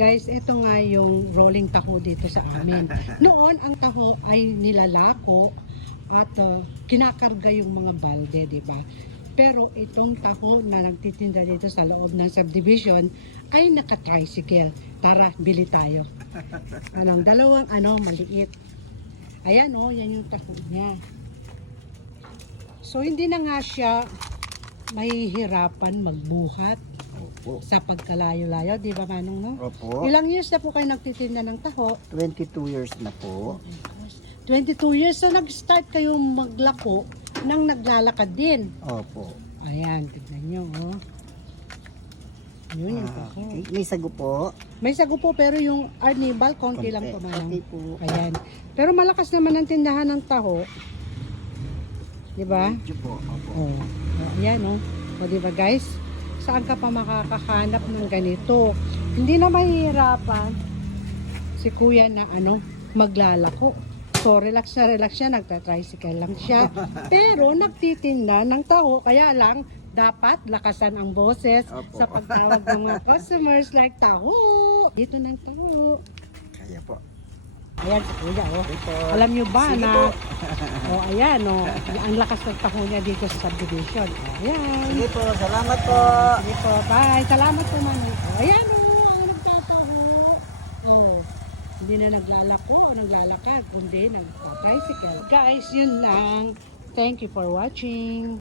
Guys, ito nga yung rolling taho dito sa amin. Noon, ang taho ay nilalako at kinakarga yung mga balde, di ba? Pero itong taho na nagtitinda dito sa loob ng subdivision ay naka-tricycle. Tara, bili tayo. Anong dalawang maliit. Ayan yan yung taho niya. So hindi na nga siya mahihirapan magbuhat. Opo. Sa pagkalayo-layo, di ba Manong, no? Opo. Ilang years na po kayo nagtitinda ng taho? 22 years na po. 22 years na nag-start kayo maglako nang naglalakad din. Opo. Ayan, tignan nyo, oh. Yun yung taho. Okay. May sago po. May sago po, pero yung arnibal, konti lang po, Konti. Manong. Okay po. Ayan. Pero malakas naman ang tindahan ng taho. Di ba? Medyo po. Opo. Oh. Ayan, oh. O, di ba, guys? Saan ka pa makakahanap ng ganito? Hindi na mahihirapan si kuya na maglalako. So relax siya, nagta-tricycle lang siya. Pero nagtitinda ng taho, kaya lang dapat lakasan ang boses Opo. sa pagtawag ng mga customers like taho. Dito ng taho. Kaya po. Ayan si kuya, oh. Okay po. Alam nyo ba Sige na, po. ayan, ang lakas ng taho niya dito sa subdivision. Ayan. Sige po. Salamat po. Sige po, bye. Salamat po, Manong. Ayan ang nagtataho. Hindi na naglalako o naglalakad, kundi nag-tricycle. Guys, yun lang. Thank you for watching.